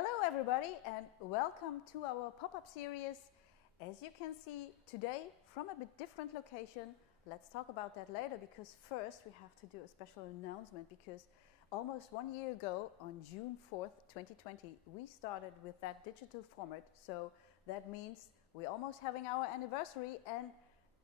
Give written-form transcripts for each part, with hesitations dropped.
Hello everybody and welcome to our pop-up series. As you can see today from a bit different location, let's talk about that later, because first we have to do a special announcement, because almost 1 year ago on June 4th 2020 we started with that digital format. So that means we're almost having our anniversary, and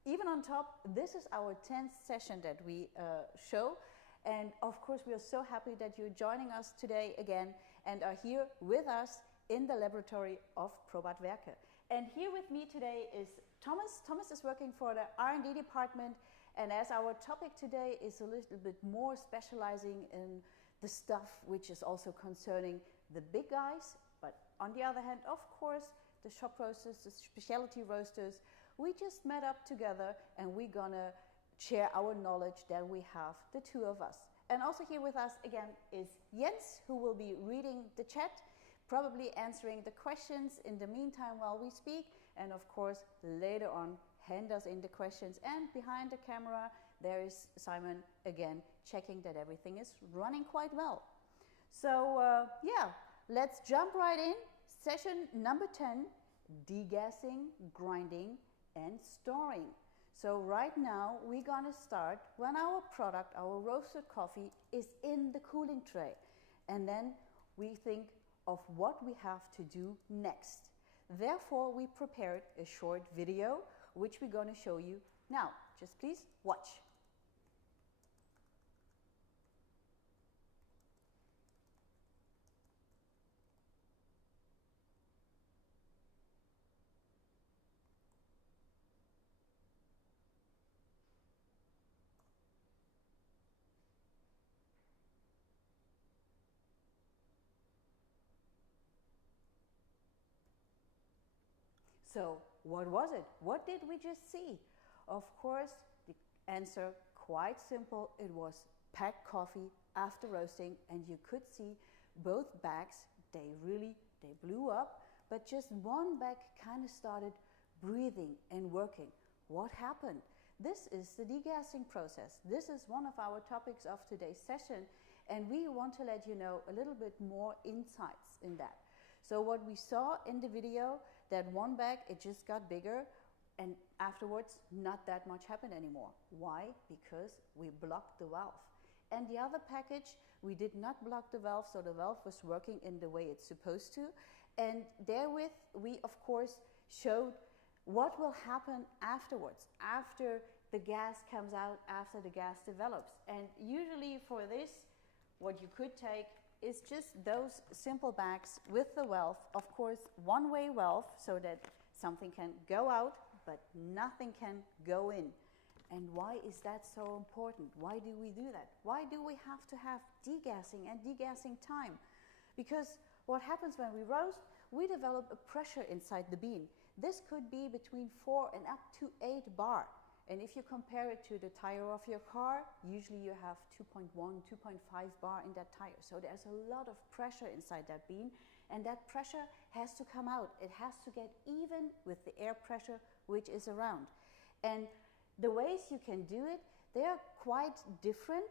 even on top this is our 10th session that we show. And of course, we are so happy that you're joining us today again and are here with us in the laboratory of Probat Werke. And here with me today is Thomas. Thomas is working for the R&D department, and as our topic today is a little bit more specializing in the stuff which is also concerning the big guys, but on the other hand, of course, the shop roasters, the specialty roasters, we just met up together and we're gonna share our knowledge that we have, the two of us. And also here with us again is Jens, who will be reading the chat, probably answering the questions in the meantime while we speak, and of course later on hand us in the questions. And behind the camera there is Simon again, checking that everything is running quite well. So yeah, let's jump right in. Session number 10, degassing, grinding and storing. So right now we're gonna start when our product, our roasted coffee, is in the cooling tray, and then we think of what we have to do next. Therefore we prepared a short video which we're gonna show you now. Just please watch. So what was it? What did we just see? Of course, the answer quite simple. It was packed coffee after roasting, and you could see both bags, they blew up, but just one bag kind of started breathing and working. What happened? This is the degassing process. This is one of our topics of today's session, and we want to let you know a little bit more insights in that. So what we saw in the video, that one bag, it just got bigger, and afterwards not that much happened anymore. Why? Because we blocked the valve. And the other package, we did not block the valve, so the valve was working in the way it's supposed to. And therewith, we of course showed what will happen afterwards, after the gas comes out, after the gas develops. And usually for this, what you could take is just those simple bags with the valve, of course one-way valve, so that something can go out but nothing can go in. And why is that so important? Why do we do that? Why do we have to have degassing and degassing time? Because what happens when we roast, we develop a pressure inside the bean. This could be between 4 and up to 8 bar. And if you compare it to the tire of your car, usually you have 2.1, 2.5 bar in that tire. So there's a lot of pressure inside that bean, and that pressure has to come out. It has to get even with the air pressure which is around. And the ways you can do it, they are quite different,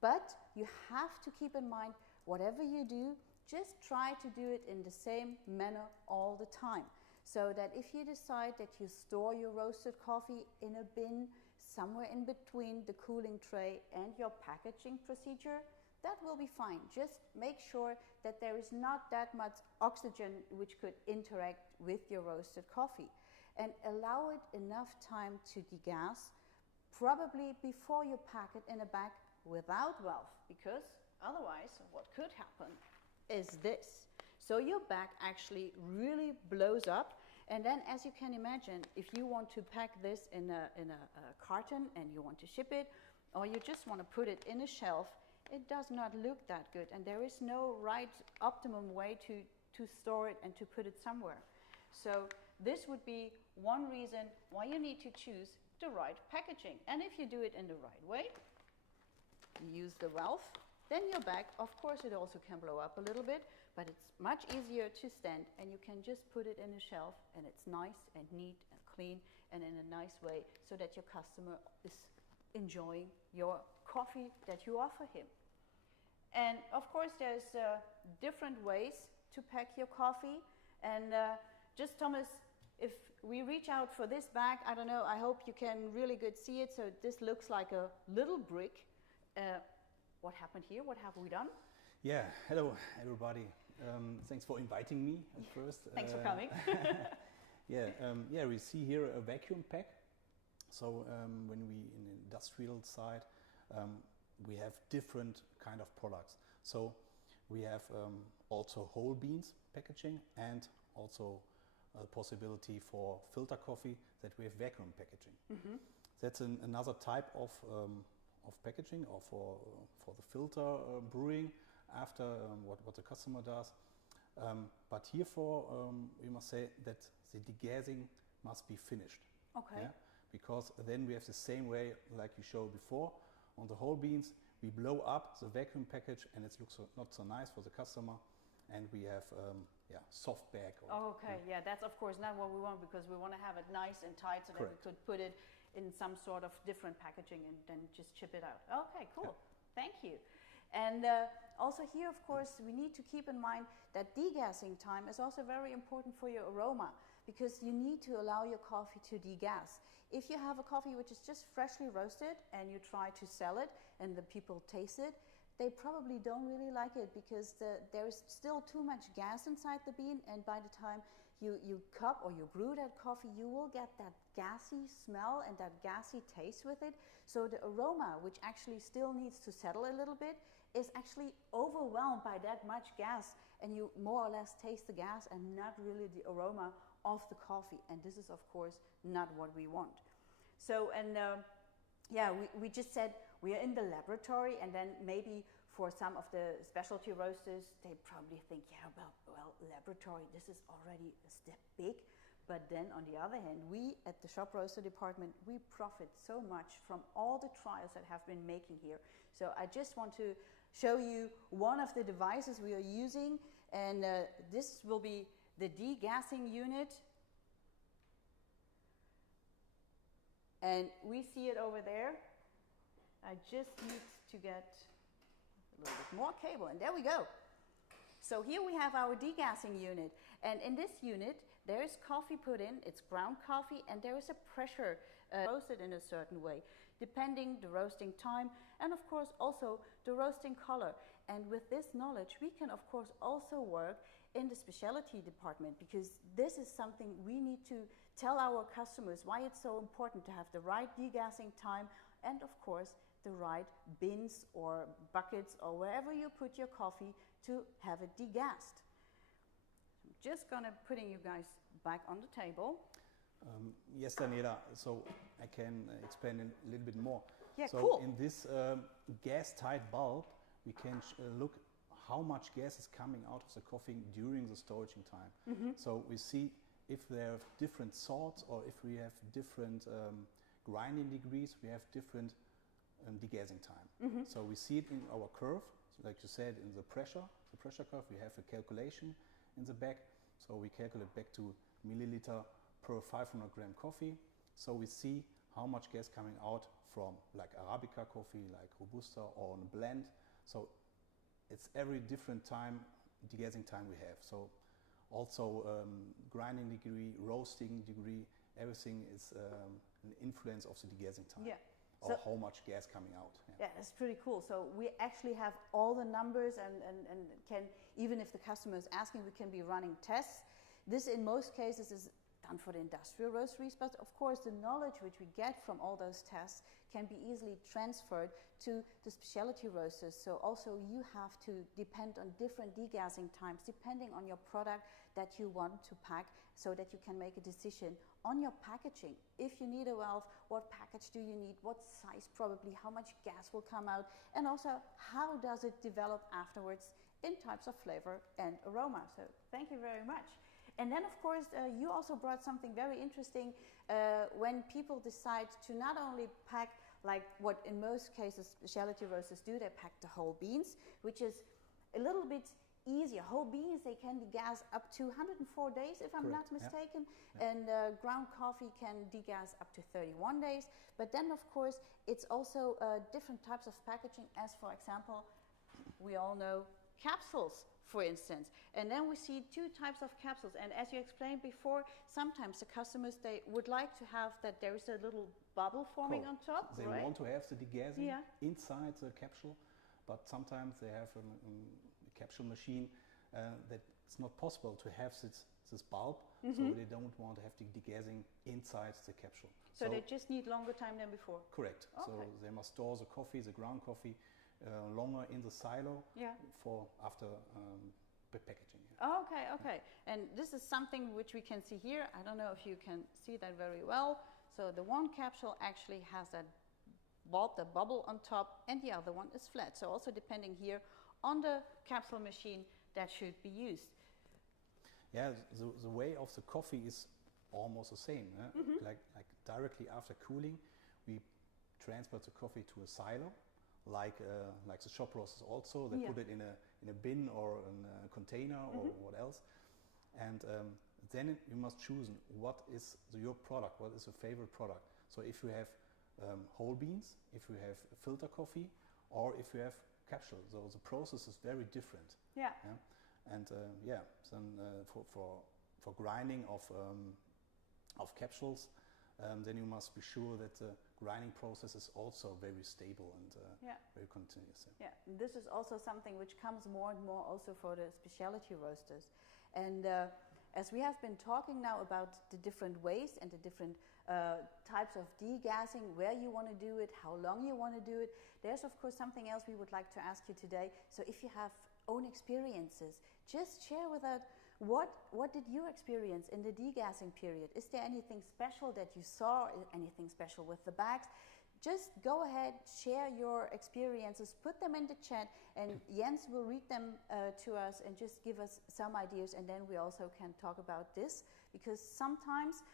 but you have to keep in mind, whatever you do, just try to do it in the same manner all the time. So that if you decide that you store your roasted coffee in a bin somewhere in between the cooling tray and your packaging procedure, that will be fine. Just make sure that there is not that much oxygen which could interact with your roasted coffee, and allow it enough time to degas, probably before you pack it in a bag without valve, because otherwise what could happen is this. So your bag actually really blows up, and then, as you can imagine, if you want to pack this in a carton and you want to ship it, or you just want to put it in a shelf, it does not look that good, and there is no right optimum way to store it and to put it somewhere. So this would be one reason why you need to choose the right packaging. And if you do it in the right way, you use the valve, then your bag, of course, it also can blow up a little bit, but it's much easier to stand, and you can just put it in a shelf, and it's nice and neat and clean and in a nice way, so that your customer is enjoying your coffee that you offer him. And of course, there's different ways to pack your coffee. And just Thomas, if we reach out for this bag, I don't know, I hope you can really good see it. So this looks like a little brick. What happened here? What have we done? Yeah, hello everybody. Thanks for inviting me at first. Thanks for coming. Yeah, we see here a vacuum pack. So when we in the industrial side, we have different kind of products. So we have also whole beans packaging and also a possibility for filter coffee that we have vacuum packaging. Mm-hmm. That's another type of packaging, or for the filter brewing after what the customer does. But here we must say that the degassing must be finished. Okay. Yeah? Because then we have the same way like you showed before. On the whole beans, we blow up the vacuum package and it looks not so nice for the customer. And we have soft bag. Okay, yeah, that's of course not what we want, because we want to have it nice and tight so that we could put it in some sort of different packaging and then just chip it out. Okay, cool. Yeah. Thank you. And also here, of course, we need to keep in mind that degassing time is also very important for your aroma, because you need to allow your coffee to degas. If you have a coffee which is just freshly roasted and you try to sell it and the people taste it, they probably don't really like it, because there is still too much gas inside the bean, and by the time you cup or you brew that coffee, you will get that gassy smell and that gassy taste with it. So the aroma, which actually still needs to settle a little bit, is actually overwhelmed by that much gas, and you more or less taste the gas and not really the aroma of the coffee. And this is of course not what we want. So, and we just said we are in the laboratory, and then maybe for some of the specialty roasters, they probably think, yeah, well, laboratory, this is already a step big. But then on the other hand, we at the shop roaster department, we profit so much from all the trials that have been making here. So I just want to show you one of the devices we are using, and this will be the degassing unit. And we see it over there. I just need to get a little bit more cable, and there we go. So here we have our degassing unit, and in this unit there is coffee put in, it's ground coffee, and there is a pressure roasted in a certain way, depending the roasting time, and of course also the roasting color. And with this knowledge we can of course also work in the specialty department, because this is something we need to tell our customers why it's so important to have the right degassing time, and of course the right bins or buckets or wherever you put your coffee to have it degassed. I'm just gonna putting you guys back on the table. Yes, Daniela, so I can explain a little bit more. Yeah, so cool. In this gas-tight bulb, we can look how much gas is coming out of the coffee during the storaging time. Mm-hmm. So we see if there are different sorts, or if we have different grinding degrees, we have different degassing time. Mm-hmm. So we see it in our curve, so like you said, in the pressure curve, we have a calculation in the back. So we calculate back to milliliter per 500 gram coffee. So we see how much gas coming out from like Arabica coffee, like Robusta, or on a blend. So it's every different time, degassing time we have. So also grinding degree, roasting degree, everything is an influence of the degassing time. Yeah. Or how much gas coming out. Yeah, that's pretty cool. So we actually have all the numbers, and can, even if the customer is asking, we can be running tests. This in most cases is done for the industrial roasteries, but of course the knowledge which we get from all those tests can be easily transferred to the specialty roasters. So also you have to depend on different degassing times depending on your product that you want to pack, so that you can make a decision on your packaging. If you need a valve, what package do you need, what size probably, how much gas will come out, and also how does it develop afterwards in types of flavor and aroma. So thank you very much. And then of course you also brought something very interesting when people decide to not only pack like what in most cases specialty roasters do, they pack the whole beans, which is a little bit easier. Whole beans, they can degas up to 104 days, if I'm not mistaken. Yeah. And ground coffee can degas up to 31 days. But then, of course, it's also different types of packaging, as for example, we all know capsules for instance. And then we see two types of capsules. And as you explained before, sometimes the customers, they would like to have that there is a little bubble forming on top, They right? want to have the degassing inside the capsule, but sometimes they have a capsule machine that it's not possible to have this bulb, so they don't want to have the degassing inside the capsule. So they just need longer time than before? Correct. Okay. So they must store the coffee, the ground coffee, longer in the silo for after packaging. Okay, okay. And this is something which we can see here. I don't know if you can see that very well. So the one capsule actually has that bulb, the bubble on top, and the other one is flat. So also depending here on the capsule machine that should be used. Yeah, the way of the coffee is almost the same. Like directly after cooling, we transport the coffee to a silo, like the shop roasters also. They put it in a bin or in a container or what else, and then you must choose what is your product, what is your favorite product. So if you have whole beans, if you have filter coffee, or if you have capsule, so the process is very different. Yeah. And then for grinding of capsules, then you must be sure that the grinding process is also very stable and very continuous. Yeah, this is also something which comes more and more also for the specialty roasters. And as we have been talking now about the different ways and the different types of degassing, where you want to do it, how long you want to do it, there's of course something else we would like to ask you today. So if you have own experiences, just share with us what did you experience in the degassing period? Is there anything special that you saw, anything special with the bags? Just go ahead, share your experiences, put them in the chat, and Jens will read them to us and just give us some ideas, and then we also can talk about this, because sometimes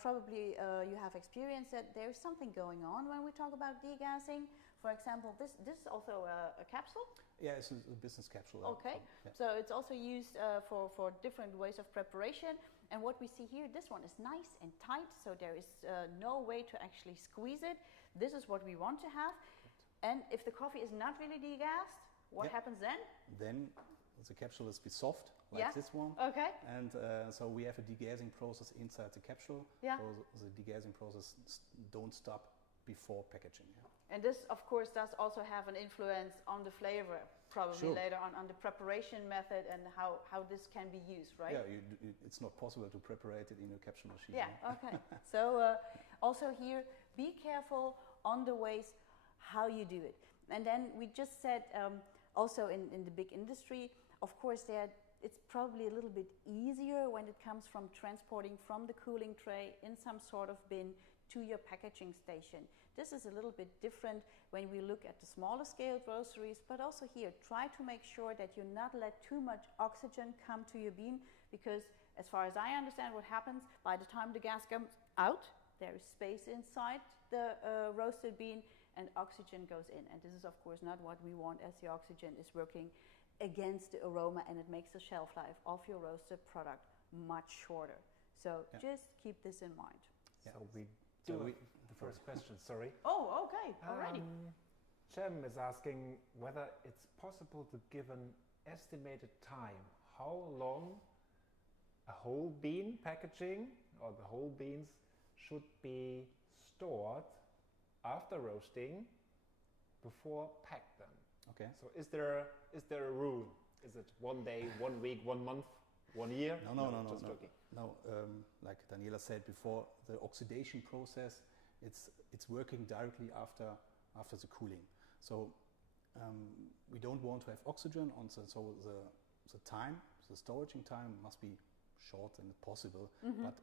probably you have experienced that there's something going on when we talk about degassing. For example, this is also a capsule. Yeah, it's a business capsule. Okay, so it's also used for different ways of preparation. And what we see here, this one is nice and tight, so there is no way to actually squeeze it. This is what we want to have. And if the coffee is not really degassed, what happens then? Then the capsule is soft, like this one. Okay. And so we have a degassing process inside the capsule. Yeah. So the degassing process don't stop before packaging. And this, of course, does also have an influence on the flavor, probably later on the preparation method and how this can be used, right? Yeah, it's not possible to prepare it in a capsule machine. Yeah, okay. So also here, be careful on the ways how you do it. And then we just said also in the big industry, of course, it's probably a little bit easier when it comes from transporting from the cooling tray in some sort of bin to your packaging station. This is a little bit different when we look at the smaller scale groceries, but also here, try to make sure that you not let too much oxygen come to your bean, because as far as I understand what happens, by the time the gas comes out, there is space inside the roasted bean and oxygen goes in. And this is of course not what we want, as the oxygen is working against the aroma and it makes the shelf life of your roasted product much shorter. So just keep this in mind. So we do the first question, sorry. Oh, okay, already. Cem is asking whether it's possible to give an estimated time how long a whole bean packaging or the whole beans should be stored after roasting before pack them. Okay. So is there a rule? Is it 1 day, 1 week, 1 month, 1 year? No. Like Daniela said before, the oxidation process, it's working directly after the cooling. So we don't want to have oxygen on, so the time, the storage time must be short and possible. But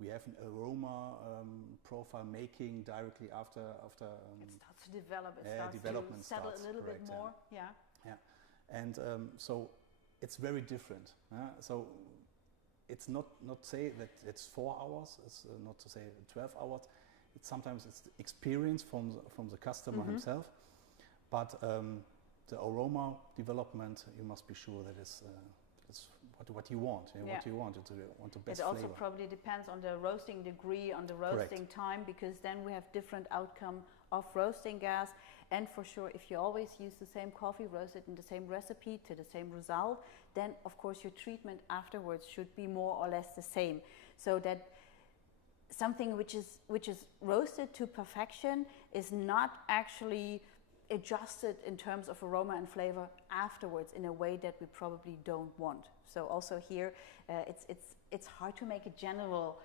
we have an aroma profile making directly after. It starts to develop. It development starts to settle starts, a little correct, bit more. Yeah. And so it's very different. So it's not say that it's 4 hours. It's not to say 12 hours. Sometimes it's the experience from the customer himself. But the aroma development, you must be sure that it's what you want. What you want. You want the best flavor. It also probably depends on the roasting degree, on the roasting time, because then we have different outcome of roasting gas. And for sure, if you always use the same coffee, roast it in the same recipe to the same result, then of course your treatment afterwards should be more or less the same. So that something which is roasted to perfection is not actually adjusted in terms of aroma and flavor afterwards in a way that we probably don't want. So also here, it's hard to make a general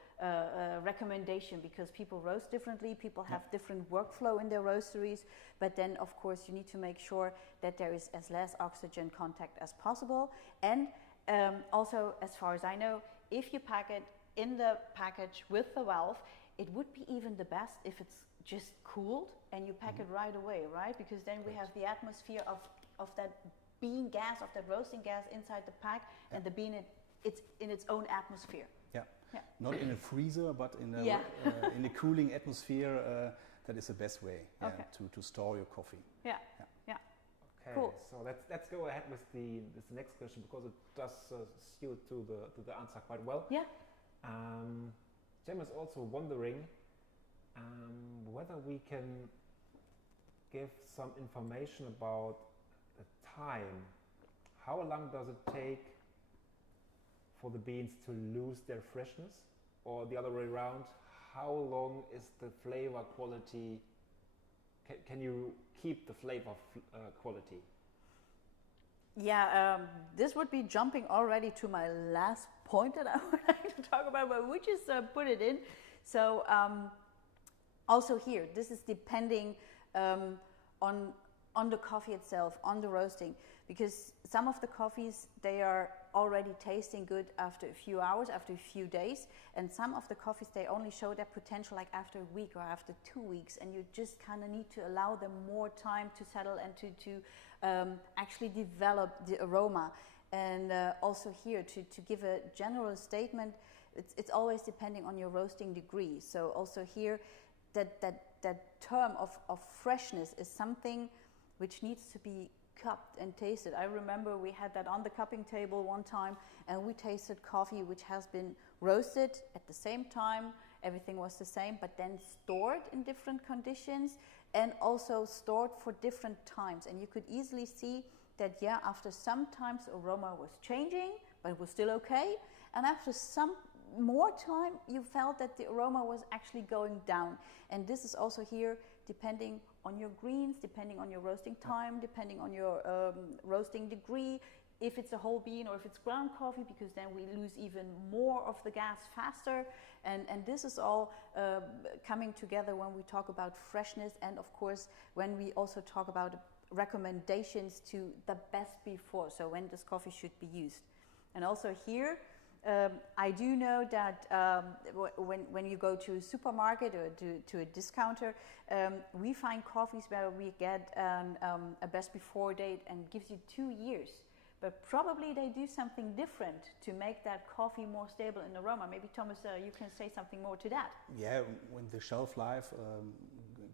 recommendation because people roast differently, people have different workflow in their roasteries, but then of course you need to make sure that there is as less oxygen contact as possible. And also, as far as I know, if you pack it in the package with the valve, it would be even the best if it's just cooled and you pack it right away, right? Because then we have the atmosphere of that bean gas, of that roasting gas inside the pack, and the bean, it's in its own atmosphere. Yeah. Yeah. Not in a freezer, but in a, in a cooling atmosphere. That is the best way to store your coffee. Yeah. Okay, cool. So let's go ahead with the next question because it does suit to the answer quite well. Yeah. Jem is also wondering whether we can give some information about the time. How long does it take for the beans to lose their freshness, or the other way around? How long is the flavor quality? Can you keep the flavor quality? Yeah, this would be jumping already to my last point that I would like to talk about, but we just put it in. So also here, this is depending on the coffee itself, on the roasting, because some of the coffees, they are already tasting good after a few hours, after a few days, and some of the coffees, they only show their potential like after a week or after 2 weeks, and you just kind of need to allow them more time to settle and to actually develop the aroma. And also here, to give a general statement, it's always depending on your roasting degree. So also here, that term of freshness is something which needs to be cupped and tasted. I remember we had that on the cupping table one time, and we tasted coffee which has been roasted at the same time, everything was the same, but then stored in different conditions and also stored for different times. And you could easily see that, yeah, after some times aroma was changing, but it was still okay. And after some more time, you felt that the aroma was actually going down. And this is also here depending on your greens, depending on your roasting time, depending on your roasting degree, if it's a whole bean or if it's ground coffee, because then we lose even more of the gas faster. And this is all coming together when we talk about freshness, and of course when we also talk about recommendations to the best before, so when this coffee should be used. And also here, I do know that when you go to a supermarket or to a discounter, we find coffees where we get a best before date and gives you 2 years. But probably they do something different to make that coffee more stable in aroma. Maybe Thomas, you can say something more to that. Yeah, when the shelf life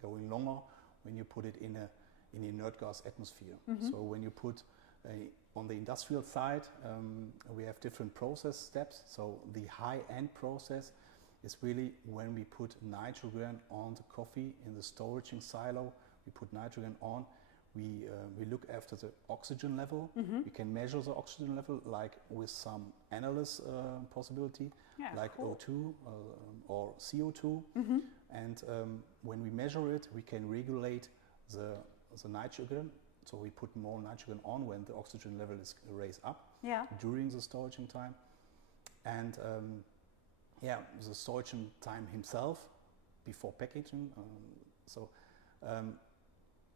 going longer, when you put it in an inert gas atmosphere. So when you put on the industrial side, we have different process steps. So the high-end process is really when we put nitrogen on the coffee in the storaging silo. We put nitrogen on. We look after the oxygen level. We can measure the oxygen level like with some analysis possibility, like cool. O2 or CO2. And when we measure it, we can regulate the nitrogen. So we put more nitrogen on when the oxygen level is raised up during the storaging time. And the storaging time himself before packaging.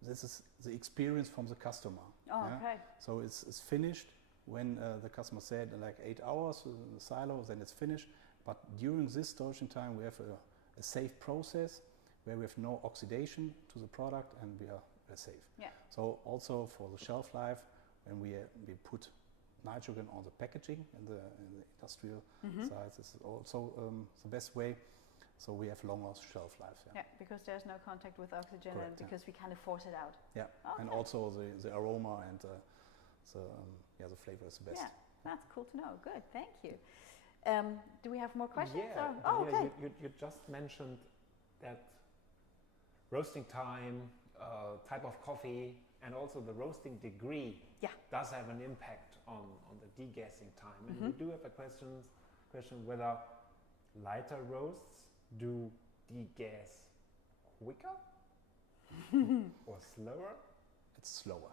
This is the experience from the customer. Okay. So it's finished when the customer said like 8 hours in the silo, then it's finished. But during this storaging time, we have a safe process where we have no oxidation to the product, and we are safe. Yeah. So also for the shelf life, when we put nitrogen on the packaging in the industrial side, this is also the best way. So we have longer shelf life. Yeah, because there's no contact with oxygen. Correct, and because we kind of force it out. Yeah, okay. And also the aroma and the flavor is the best. Yeah, that's cool to know. Good, thank you. Do we have more questions? Yeah, okay. You just mentioned that roasting time type of coffee and also the roasting degree does have an impact on the degassing time. And we do have a question whether lighter roasts do degas quicker or slower? It's slower.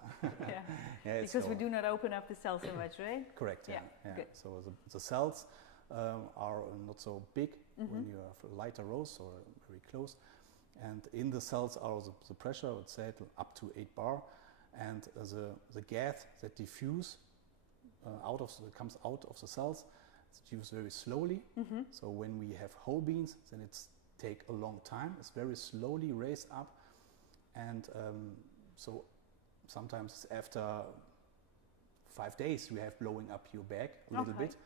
Yeah, it's because we slower. do not open up the cells so much, right? Correct, yeah. Good. So the cells are not so big when you have a lighter roast or very close. And in the cells are the pressure, I would say, up to 8 bar. And the gas that diffuse comes out of the cells, it's diffused very slowly. So when we have whole beans, then it's take a long time. It's very slowly raised up. And so sometimes after 5 days, you have blowing up your bag a little bit.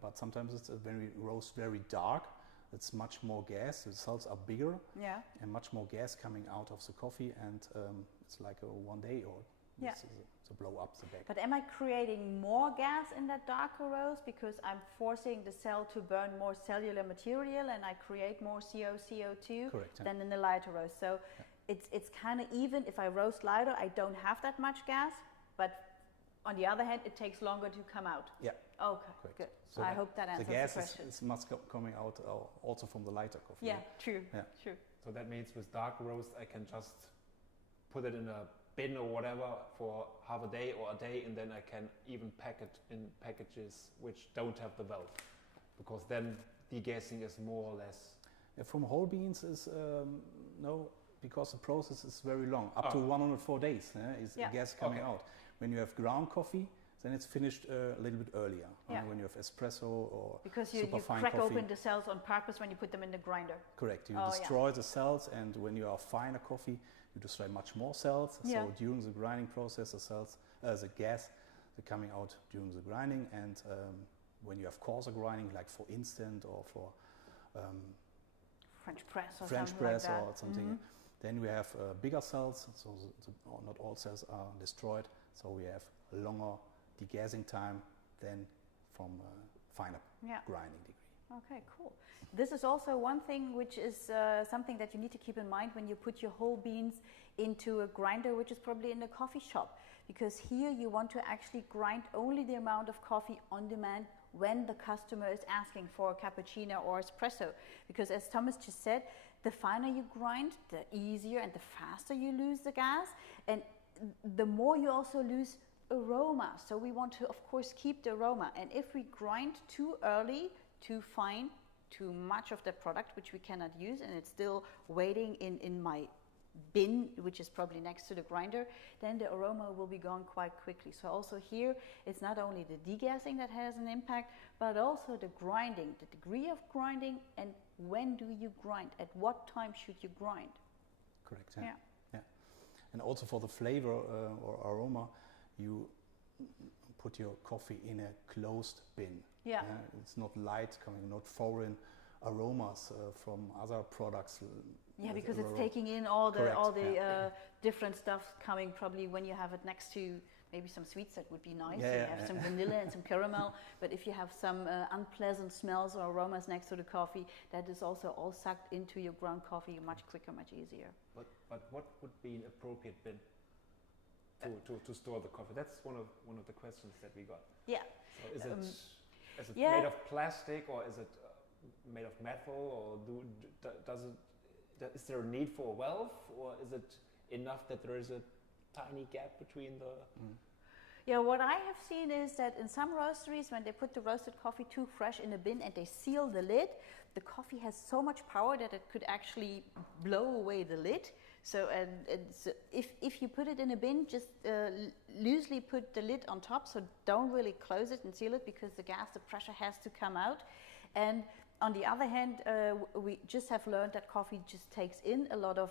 But sometimes it's roast very dark. It's much more gas. The cells are bigger and much more gas coming out of the coffee, and it's like a 1 day or to blow up the bag. But am I creating more gas in that darker roast because I'm forcing the cell to burn more cellular material and I create more CO2 than in the lighter roast? So it's kind of even. If I roast lighter, I don't have that much gas, but on the other hand, it takes longer to come out. Yeah. Okay, correct. good. So I hope that answers the question. The gas is must coming out also from the lighter coffee. Yeah, true. Yeah. True. So that means with dark roast, I can just put it in a bin or whatever for half a day or a day, and then I can even pack it in packages which don't have the valve, because then degassing is more or less. From whole beans is no, because the process is very long, up to 104 days. Is gas coming out. When you have ground coffee, then it's finished a little bit earlier. When you have espresso or because you superfine crack coffee. open the cells on purpose when you put them in the grinder. Correct. You destroy the cells, and when you are finer coffee, you destroy much more cells. So during the grinding process, the gas, they're coming out during the grinding, and when you have coarser grinding, like for instant or for French press or French something press like that. or something, then we have bigger cells. So not all cells are destroyed. So we have a longer degassing time than from finer grinding degree. Okay, cool. This is also one thing which is something that you need to keep in mind when you put your whole beans into a grinder, which is probably in a coffee shop, because here you want to actually grind only the amount of coffee on demand when the customer is asking for a cappuccino or espresso. Because as Thomas just said, the finer you grind, the easier and the faster you lose the gas, and the more you also lose aroma. So we want to, of course, keep the aroma. And if we grind too early, too fine, too much of the product which we cannot use, and it's still waiting in my bin, which is probably next to the grinder, then the aroma will be gone quite quickly. So also here, it's not only the degassing that has an impact, but also the grinding, the degree of grinding, and when do you grind? At what time should you grind? Correct. Yeah. And also for the flavor or aroma, you put your coffee in a closed bin. Yeah. It's not light coming, not foreign aromas from other products. Yeah, because it's taking in all the different stuff coming probably when you have it next to maybe some sweets. That would be nice. You have some vanilla and some caramel, but if you have some unpleasant smells or aromas next to the coffee, that is also all sucked into your ground coffee much quicker, much easier. But what would be an appropriate bin to store the coffee? That's one of the questions that we got. Yeah. So is it made of plastic, or is it made of metal, or is there a need for a valve, or is it enough that there is a tiny gap between the? Yeah, what I have seen is that in some roasteries, when they put the roasted coffee too fresh in a bin and they seal the lid, the coffee has so much power that it could actually blow away the lid. So if you put it in a bin, just loosely put the lid on top, so don't really close it and seal it, because the pressure has to come out. And on the other hand, we just have learned that coffee just takes in a lot of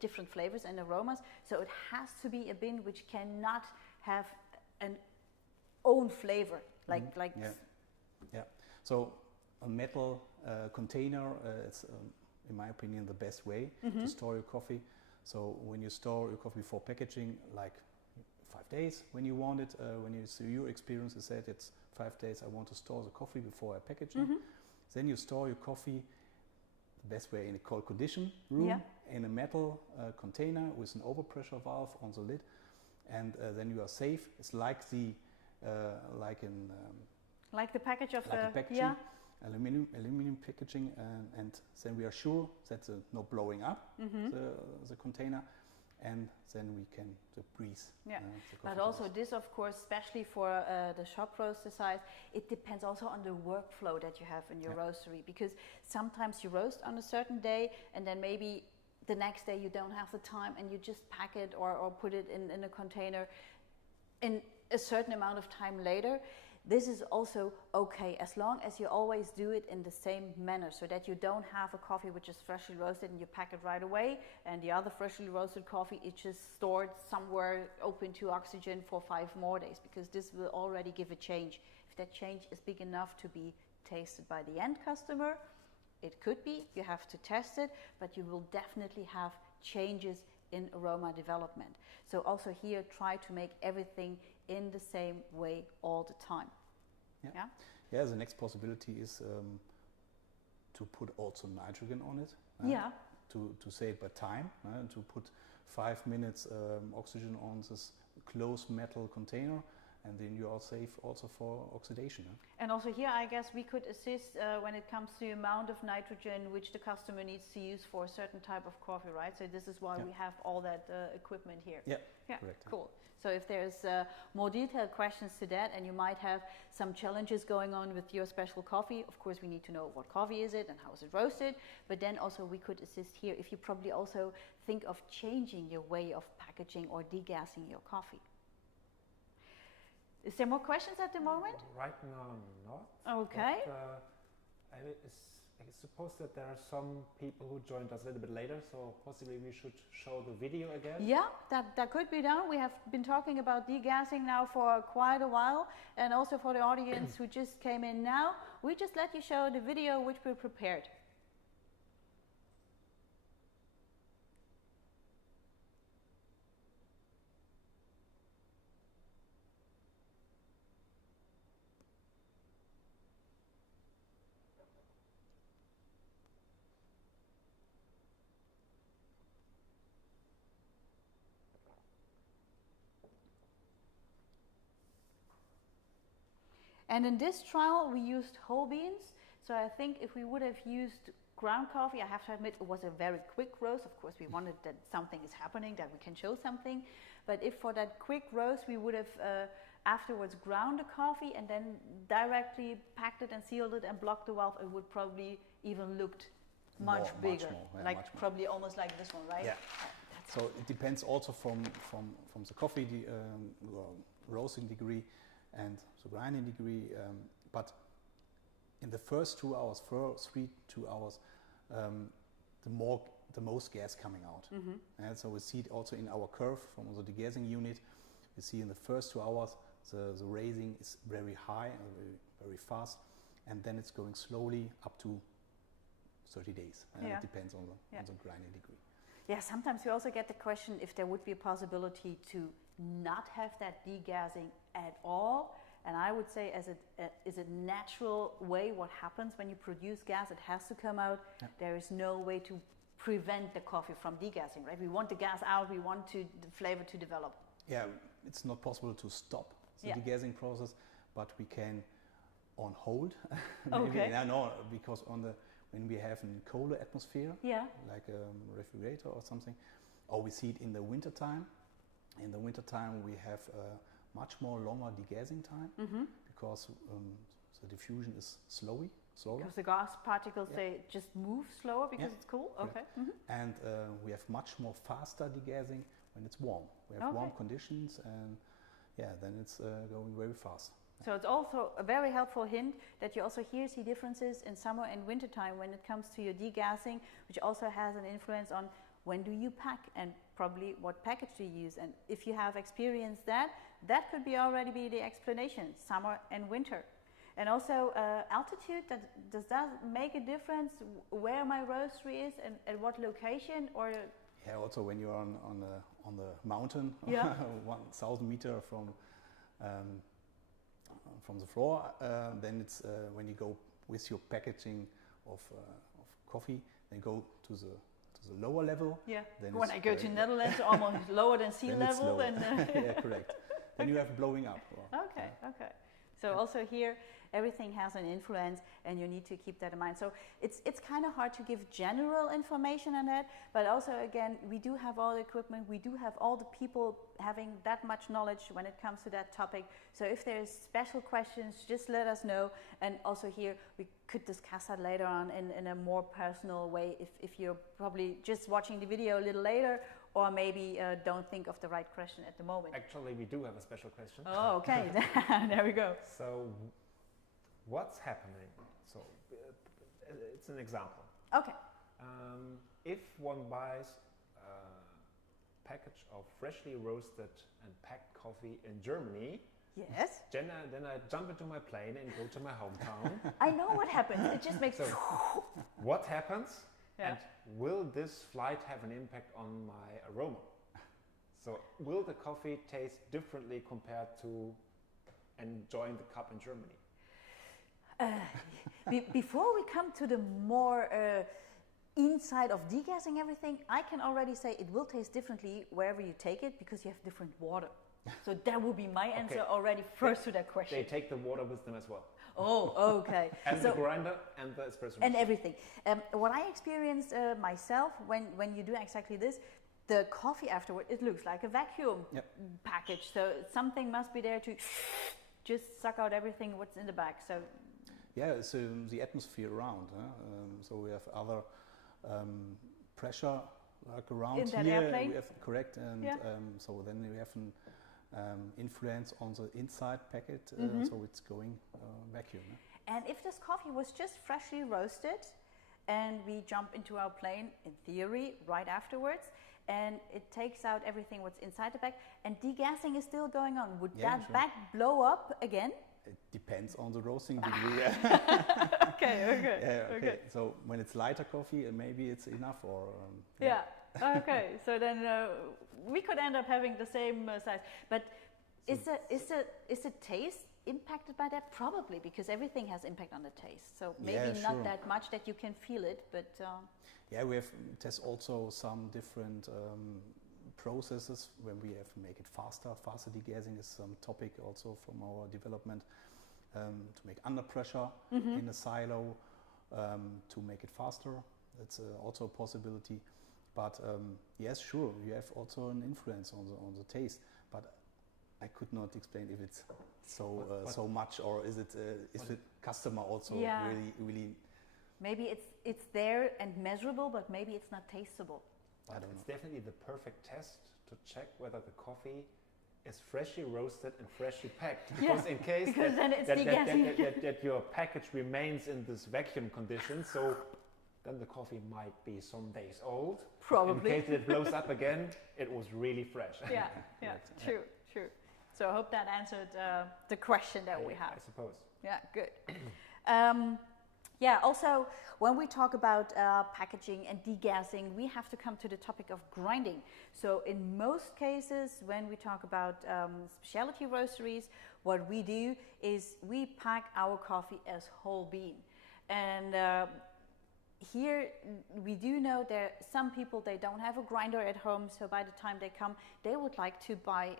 different flavors and aromas, so it has to be a bin which cannot have an own flavor, like. Yeah. So a metal container, it's in my opinion the best way to store your coffee. So when you store your coffee before packaging, like 5 days when you want it, when you see your experience is that it's 5 days I want to store the coffee before I package it. Then you store your coffee the best way in a cold condition room, in a metal container with an overpressure valve on the lid, and then you are safe. It's like the like the package of like the packaging, yeah. Aluminum packaging, and then we are sure that no blowing up the container, and then we can breathe. Yeah, the but coffee also roast. this, of course, especially for the shop roaster size, it depends also on the workflow that you have in your roastery, because sometimes you roast on a certain day, and then maybe the next day you don't have the time, and you just pack it or put it in a container in a certain amount of time later. This is also okay, as long as you always do it in the same manner, so that you don't have a coffee which is freshly roasted and you pack it right away, and the other freshly roasted coffee is just stored somewhere open to oxygen for 5 more days, because this will already give a change. If that change is big enough to be tasted by the end customer, it could be, you have to test it, but you will definitely have changes in aroma development. So also here, try to make everything in the same way all the time. Yeah, the next possibility is to put also nitrogen on it. To save by time, to put 5 minutes oxygen on this closed metal container, and then you are safe also for oxidation. And also here, I guess we could assist when it comes to the amount of nitrogen which the customer needs to use for a certain type of coffee, right? So this is why we have all that equipment here. Yeah, correct. Cool. So if there's more detailed questions to that, and you might have some challenges going on with your special coffee, of course we need to know what coffee is it and how is it roasted, but then also we could assist here if you probably also think of changing your way of packaging or degassing your coffee. Is there more questions at the moment? Right now, not. Okay. But, I suppose that there are some people who joined us a little bit later, so possibly we should show the video again. Yeah, that could be done. We have been talking about degassing now for quite a while, and also for the audience who just came in now, we just let you show the video which we prepared. And in this trial, we used whole beans. So I think if we would have used ground coffee, I have to admit it was a very quick roast. Of course, we wanted that something is happening, that we can show something. But if for that quick roast, we would have afterwards ground the coffee and then directly packed it and sealed it and blocked the valve, it would probably even looked much bigger. Like probably almost like this one, right? Yeah. So it depends also from the coffee roasting degree and the grinding degree, but in the first 2 hours, first 2 hours, the most gas coming out. And so we see it also in our curve from the degassing unit. We see in the first 2 hours the raising is very high and very fast, and then it's going slowly up to 30 days. It depends on the grinding degree. Yeah, sometimes we also get the question if there would be a possibility to not have that degassing at all. And I would say as is a natural way what happens when you produce gas, it has to come out. There is no way to prevent the coffee from degassing, right? We want the gas out, we want the flavor to develop. Yeah, it's not possible to stop the degassing process, but we can on hold. Okay. No, because when we have a colder atmosphere, like a refrigerator or something, or we see it in the winter time. In the winter time, we have much more longer degassing time because the diffusion is slower. Because the gas particles, they just move slower because it's cool? Okay. And we have much more faster degassing when it's warm. We have warm conditions, and then it's going very fast. So it's also a very helpful hint that you also here see differences in summer and winter time when it comes to your degassing, which also has an influence on when do you pack and probably what package do you use. And if you have experienced that, that could already be the explanation, summer and winter. And also altitude, does that make a difference where my roastery is and at what location? Or yeah, also when you're on the mountain, 1,000 meters from the floor, then it's when you go with your packaging of coffee, then go to the the lower level. Yeah. Then When it's I go to correct. Netherlands, almost lower than sea Then it's level. lower. Then Yeah, correct. Then you have blowing up. okay, okay. So also here, everything has an influence, and you need to keep that in mind. So it's kind of hard to give general information on that, but also again, we do have all the equipment, we do have all the people having that much knowledge when it comes to that topic. So if there's special questions, just let us know. And also here, we could discuss that later on in a more personal way if you're probably just watching the video a little later, or maybe don't think of the right question at the moment. Actually, we do have a special question. Oh, okay. There we go. So, what's happening? So, it's an example. Okay. If one buys a package of freshly roasted and packed coffee in Germany, Yes. then I jump into my plane and go to my hometown. I know what happens. It just makes. So, what happens? Yeah. And will this flight have an impact on my aroma? So, will the coffee taste differently compared to enjoying the cup in Germany? Before we come to the more inside of degassing everything, I can already say it will taste differently wherever you take it because you have different water. So that would be my answer already first to that question. They take the water with them as well. Oh, okay. And So- the grinder and the espresso and machine. everything. What I experienced myself when you do exactly this, the coffee afterward, it looks like a vacuum Yep. package. So something must be there to just suck out everything what's in the bag. So Yeah, so the atmosphere around. So we have other pressure like around In that here. airplane? We have correct, and Yeah. so then we have an influence on the inside packet. So it's going vacuum. And if this coffee was just freshly roasted and we jump into our plane, in theory, right afterwards, and it takes out everything what's inside the bag, and degassing is still going on, would Yeah, that sure. bag blow up again? It depends on the roasting degree. Okay. Okay. So when it's lighter coffee, maybe it's enough, or Yeah. Okay. So then we could end up having the same size. But is the taste impacted by that? Probably, because everything has impact on the taste. So maybe Yeah, not sure. that much that you can feel it, but Yeah, we have there's also some different processes when we have to make it faster. Faster degassing is some topic also from our development to make under pressure in a silo to make it faster. It's also a possibility. But yes, sure, you have also an influence on the taste. But I could not explain if it's so much, or is the customer also really. maybe it's there and measurable, but maybe it's not tasteable. I don't It's know. definitely the perfect test to check whether the coffee is freshly roasted and freshly packed. Because in case because then it's degassing. that your package remains in this vacuum condition, so then the coffee might be some days old. Probably. In case it blows up again, it was really fresh. Yeah, true. So I hope that answered the question that we have. I suppose. Yeah, good. Also, when we talk about packaging and degassing, we have to come to the topic of grinding. So in most cases, when we talk about specialty roasteries, what we do is we pack our coffee as whole bean. And here we do know there some people, they don't have a grinder at home, so by the time they come, they would like to buy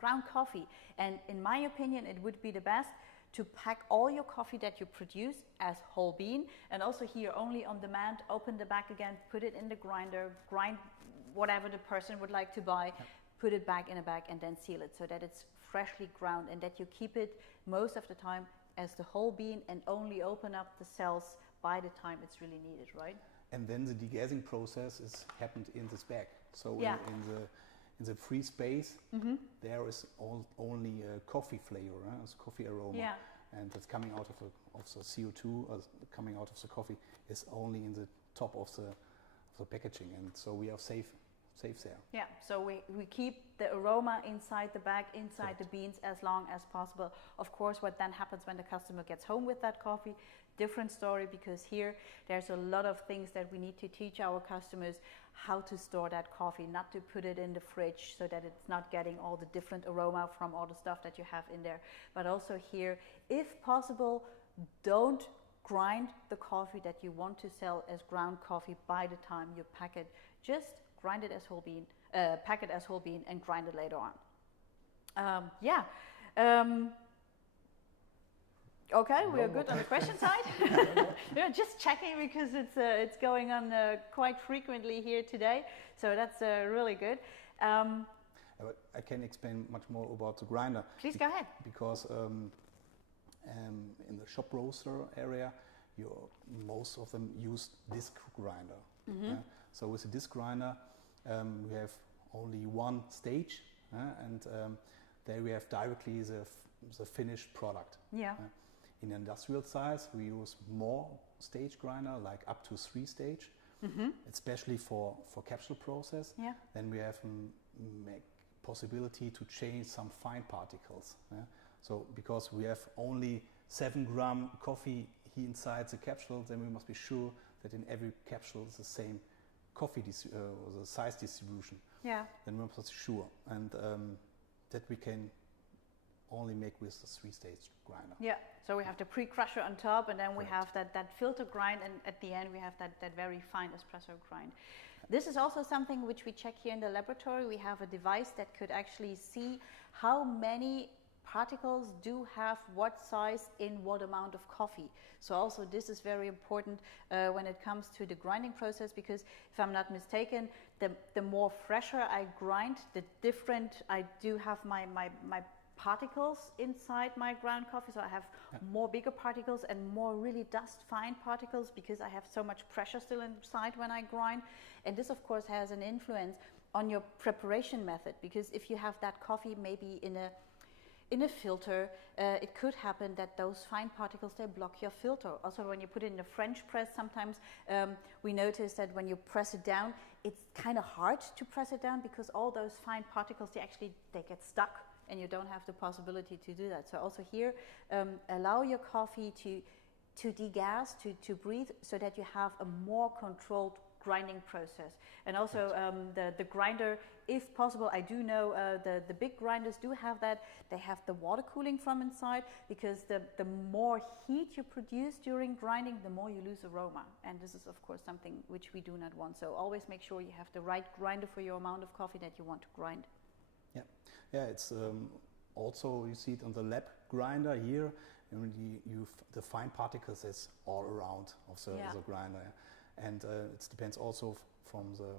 ground coffee. And in my opinion, it would be the best to pack all your coffee that you produce as whole bean, and also here only on demand, open the bag again, put it in the grinder, grind whatever the person would like to buy, put it back in a bag and then seal it so that it's freshly ground, and that you keep it most of the time as the whole bean and only open up the cells by the time it's really needed, right? And then the degassing process is happened in this bag. So Yeah. in the free space, there is only coffee flavor, it's coffee aroma, Yeah. and it's coming out of the CO2, coming out of the coffee is only in the top of the packaging, and so we are safe there. Yeah, so we keep the aroma inside the bag, inside the beans as long as possible. Of course, what then happens when the customer gets home with that coffee, different story, because here there's a lot of things that we need to teach our customers how to store that coffee, not to put it in the fridge so that it's not getting all the different aroma from all the stuff that you have in there. But also here, if possible, don't grind the coffee that you want to sell as ground coffee by the time you pack it. Just grind it as whole bean, pack it as whole bean, and grind it later on. Okay, we are good on the question side. Yeah, just checking because it's going on quite frequently here today, so that's really good. I can explain much more about the grinder. Please go ahead. Because in the shop roaster area, most of them use disc grinder. So with a disc grinder, we have only one stage, and there we have directly the finished product. Yeah. In industrial size, we use more stage grinder, like up to 3 stage, especially for capsule process. Yeah. Then we have possibility to change some fine particles. So because we have only 7 gram coffee here inside the capsule, then we must be sure that in every capsule is the same coffee the size distribution. Yeah. Then we must be sure, and that we can only make with the 3-stage grinder. Yeah, so we have the pre-crusher on top, and then we have that filter grind, and at the end we have that very fine espresso grind. This is also something which we check here in the laboratory. We have a device that could actually see how many particles do have what size in what amount of coffee. So also this is very important when it comes to the grinding process, because if I'm not mistaken, the more fresher I grind, the different I do have my particles inside my ground coffee. So I have more bigger particles and more really dust fine particles, because I have so much pressure still inside when I grind. And this of course has an influence on your preparation method, because if you have that coffee maybe in a filter, it could happen that those fine particles, they block your filter. Also when you put it in a French press, sometimes we notice that when you press it down, it's kind of hard to press it down, because all those fine particles, they get stuck, and you don't have the possibility to do that. So also here, allow your coffee to degas, to breathe, so that you have a more controlled grinding process. And also the grinder, if possible, I do know the big grinders do have that. They have the water cooling from inside, because the more heat you produce during grinding, the more you lose aroma. And this is of course something which we do not want. So always make sure you have the right grinder for your amount of coffee that you want to grind. Yeah, it's also, you see it on the lab grinder here, and the fine particles is all around of the grinder. And it depends also from the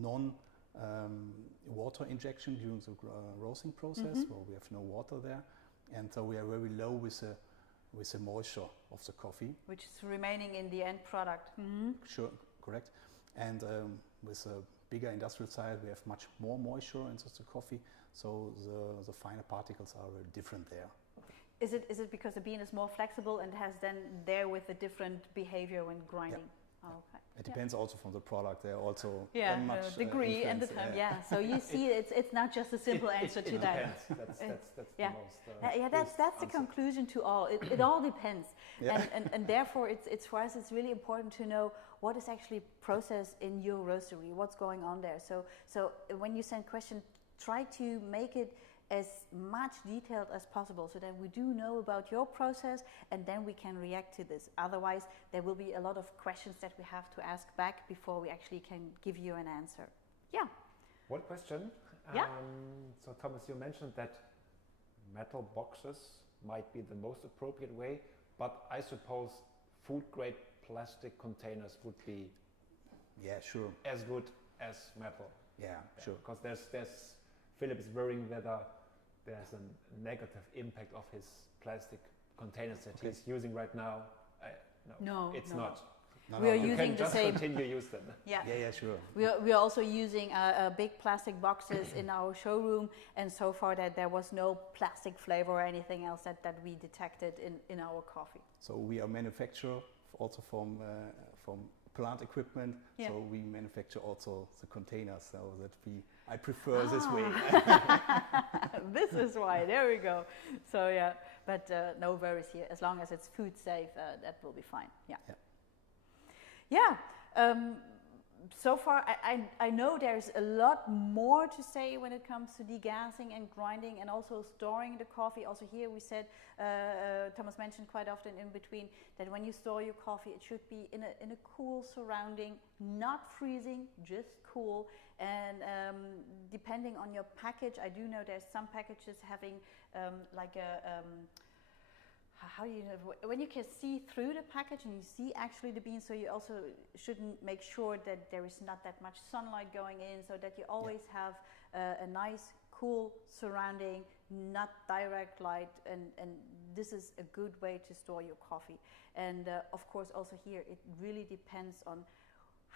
non-water injection during the roasting process, where we have no water there. And so we are very low with the moisture of the coffee. Which is remaining in the end product. Sure, correct. And with a bigger industrial size, we have much more moisture into the coffee, so the finer particles are very different there. Is it because the bean is more flexible and has then there with a different behavior when grinding? Yeah. Oh, okay. It depends also from the product. There are also much degree and the time. Yeah. So you see, it's not just a simple answer to that. Depends. That's the most. That's the conclusion to all. It all depends. Yeah. And therefore, it's for us. It's really important to know what is actually processed in your roastery. What's going on there. So when you send questions, try to make it as much detailed as possible, so that we do know about your process, and then we can react to this. Otherwise, there will be a lot of questions that we have to ask back before we actually can give you an answer. Yeah. One question. Yeah. So Thomas, you mentioned that metal boxes might be the most appropriate way, but I suppose food-grade plastic containers would be as good as metal. Yeah, sure. Because there's Philip is worrying whether there's a negative impact of his plastic containers that he's using right now. No, it's not. No, we are using the same. Continue to use them. Yeah, sure. We are also using big plastic boxes in our showroom, and so far that there was no plastic flavor or anything else that we detected in our coffee. So we are manufacturer also from plant equipment, so we manufacture also the containers, so that I prefer this way. This is why, there we go. So yeah, but no worries here, as long as it's food safe, that will be fine. so far, I know there's a lot more to say when it comes to degassing and grinding and also storing the coffee. Also here we said, Thomas mentioned quite often in between that when you store your coffee, it should be in a cool surrounding, not freezing, just cool. And depending on your package, I do know there's some packages having like a how do you know, when you can see through the package and you see actually the beans, so you also shouldn't make sure that there is not that much sunlight going in, so that you always have a nice cool surrounding, not direct light, and this is a good way to store your coffee. And of course also here it really depends on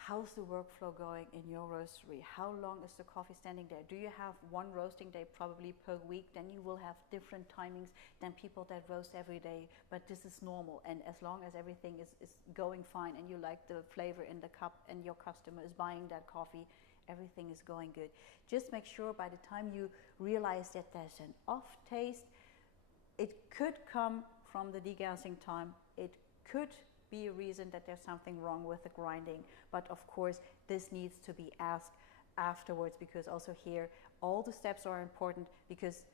how's the workflow going in your roastery? How long is the coffee standing there? Do you have one roasting day probably per week? Then you will have different timings than people that roast every day, but this is normal. And as long as everything is going fine and you like the flavor in the cup and your customer is buying that coffee, everything is going good. Just make sure by the time you realize that there's an off taste, it could come from the degassing time. It could be a reason that there's something wrong with the grinding, but of course this needs to be asked afterwards, because also here all the steps are important, because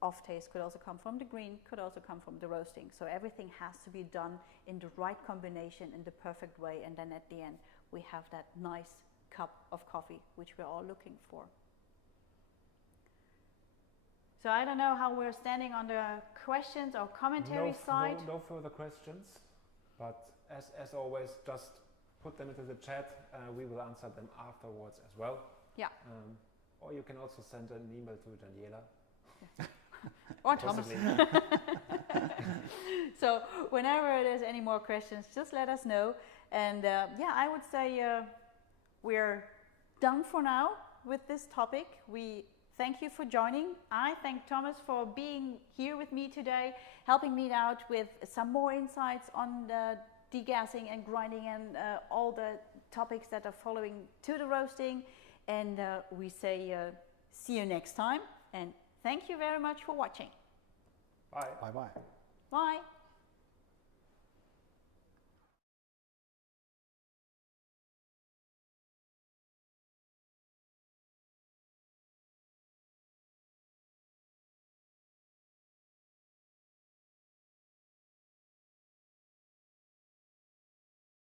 off taste could also come from the green, could also come from the roasting. So everything has to be done in the right combination, in the perfect way, and then at the end we have that nice cup of coffee which we're all looking for. So I don't know how we're standing on the questions or commentary side. No further questions, but as always, just put them into the chat. We will answer them afterwards as well. Yeah. Or you can also send an email to Daniela. Or Thomas. So whenever there's any more questions, just let us know. And yeah, I would say we're done for now with this topic. We thank you for joining. I thank Thomas for being here with me today, helping me out with some more insights on the degassing and grinding and all the topics that are following to the roasting. And we say see you next time, and thank you very much for watching. Bye. Bye-bye. Bye.